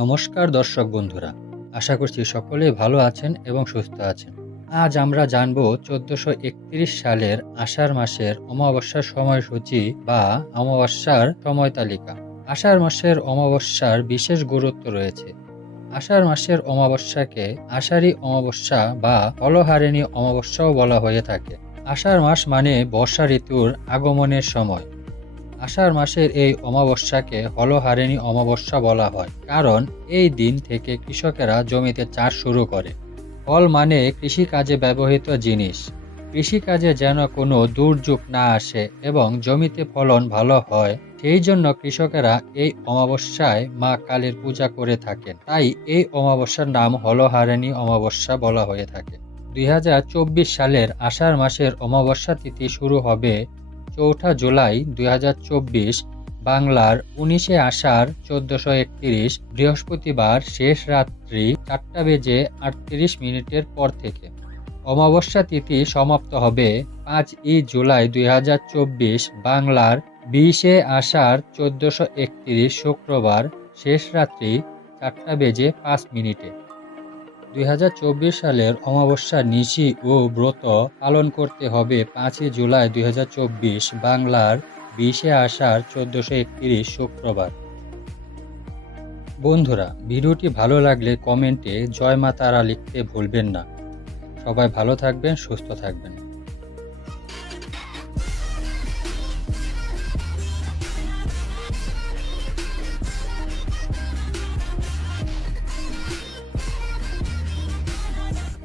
নমস্কার দর্শক বন্ধুরা, আশা করছি সকলেই ভালো আছেন এবং সুস্থ আছেন। আজ আমরা জানব 1431 সালের আষাঢ় মাসের অমাবস্যার সময়সূচি বা অমাবস্যার সময় তালিকা। আষাঢ় মাসের অমাবস্যার বিশেষ গুরুত্ব রয়েছে। আষাঢ় মাসের অমাবস্যাকে আষাঢ়ী অমাবস্যা বা ফলহারিণী অমাবস্যাও বলা হয়ে থাকে। আষাঢ় মাস মানে বর্ষা ঋতুর আগমনের সময়। আষাঢ় মাসের এই অমাবস্যাকে ফলহারিণী অমাবস্যা বলা হয়, কারণ এই দিন থেকে কৃষকেরা জমিতে চাষ শুরু করে। ফল মানে কৃষিকাজে ব্যবহৃত জিনিস। কৃষিকাজে যেন কোনো দুর্যোগ না আসে এবং জমিতে ফলন ভালো হয়, সেই জন্য কৃষকেরা এই অমাবস্যায় মা কালীর পূজা করে থাকেন। তাই এই অমাবস্যার নাম ফলহারিণী অমাবস্যা বলা হয়ে থাকে। 2024 সালের আষাঢ় মাসের অমাবস্যা তিথি শুরু হবে 4 জুলাই 2024 বাংলার 19 আষাঢ় 1431 বৃহস্পতিবার শেষ রাত্রি 4:38 পর থেকে। অমাবস্যা তিথি সমাপ্ত হবে 5 জুলাই 2024 বাংলার 20 আষাঢ় 1431 শুক্রবার শেষ রাত্রি 4:05। 2024 সালের অমাবস্যার নিশি ও ব্রত পালন করতে হবে 5 জুলাই 2024 বাংলার 20 আষাঢ় 1431 শুক্রবার। বন্ধুরা, ভিডিওটি ভালো লাগলে কমেন্টে জয় মা তারা লিখতে ভুলবেন না। সবাই ভালো থাকবেন, সুস্থ থাকবেন।